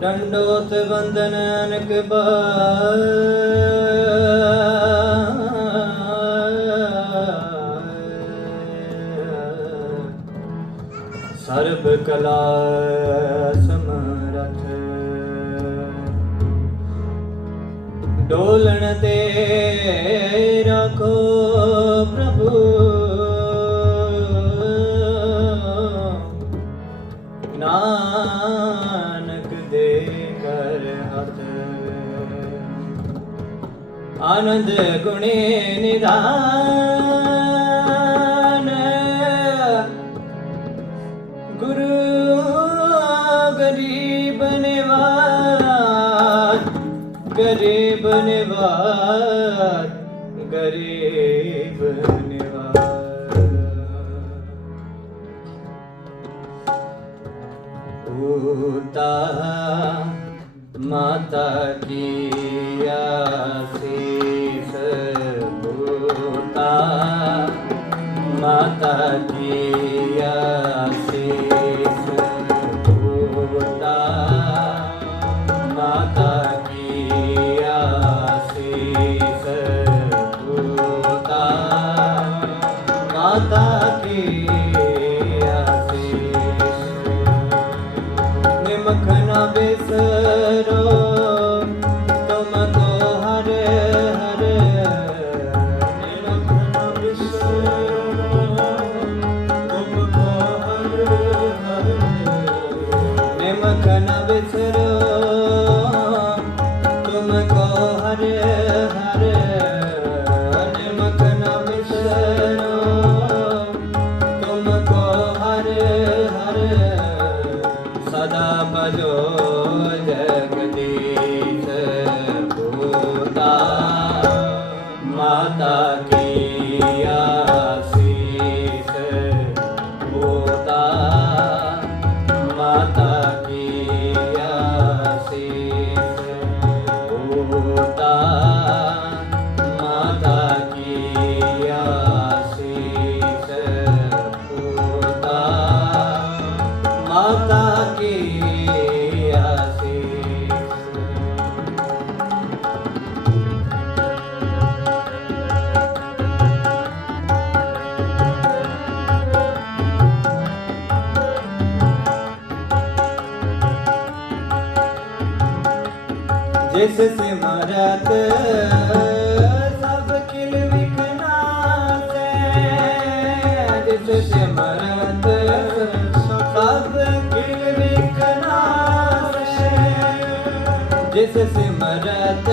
ਡੰਡੋਤ ਬੰਦਨ ਅਨਕ ਸਰਬ ਕਲਾ ਸਮਰਥ। ਡੋਲਣ ਤੇ આનંદ ગુણે નિધાન या श माता दिया 사랑 ਜਿਸ ਸਿਮਰਤ ਸਭ ਕਿਲ ਵਿਕਨਾਸੈ ਜਿਸ ਸਿਮਰਤ ਸਭ ਕਿਲ ਵਿਕਨਾਸੈ ਜਿਸ ਸਿਮਰਤ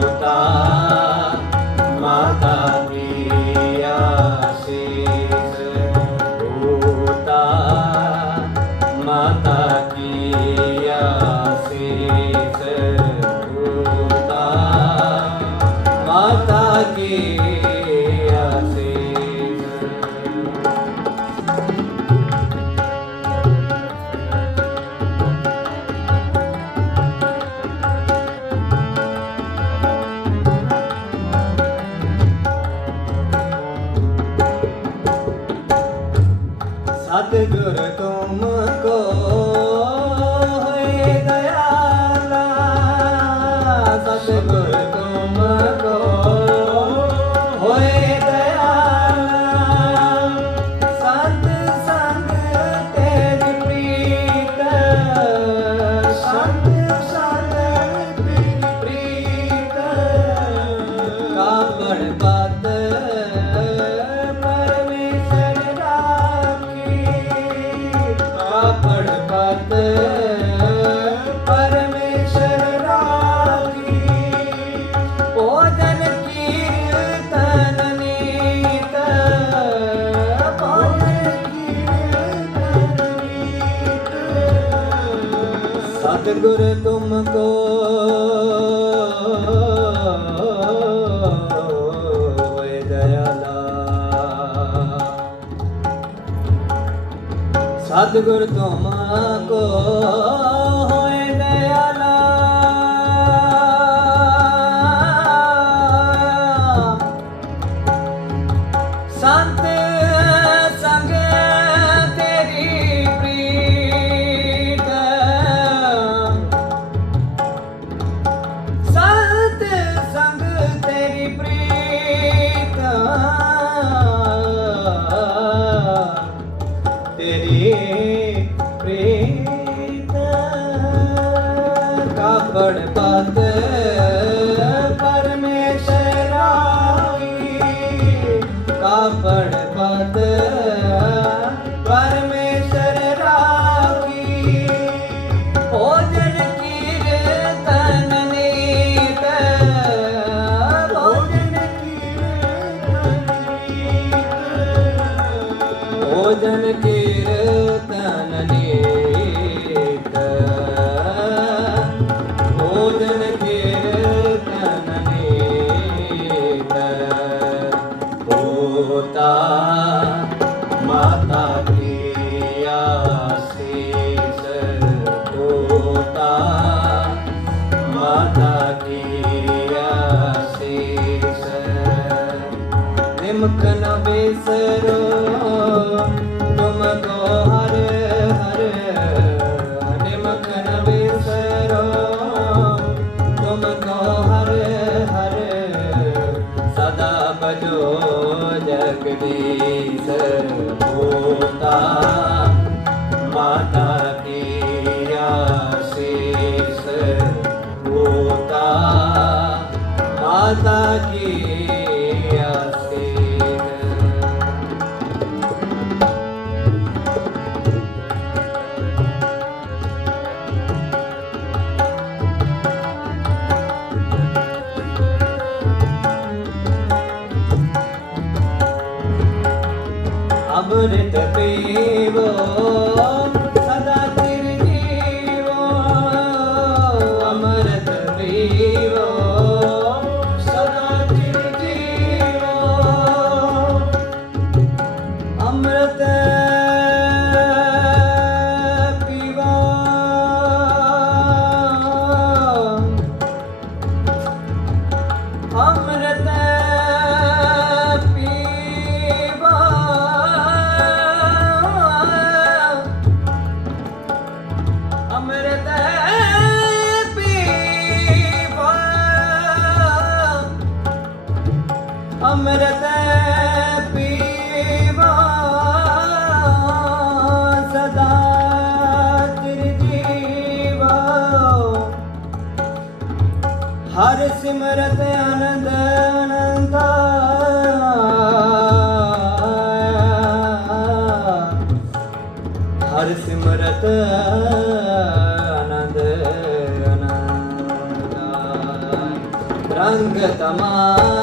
contar. ਗੁਰ ਤੁਮ ਕੋ। ਓਏ ਸਤਿਗੁਰ ਤੁਮ ਕੋ। ਹਰ ਸਿਮਰਤ ਆਨੰਦ ਆਨੰਦਾ ਹਰ ਆਨੰਦ ਰੰਗ ਤਮਾ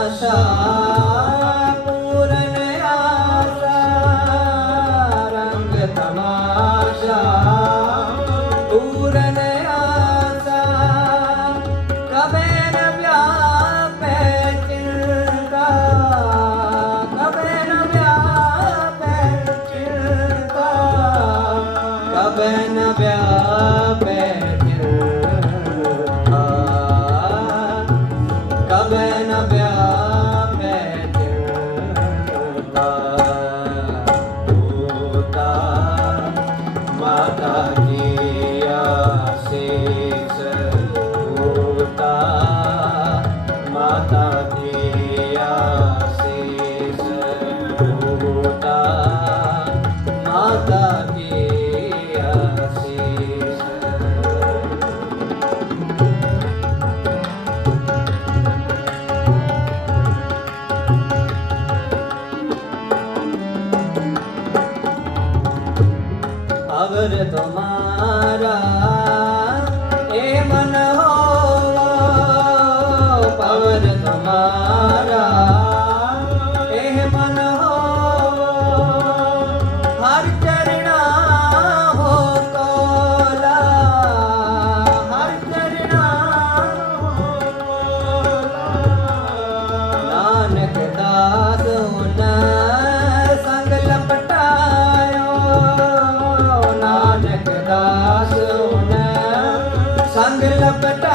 Angela Petta.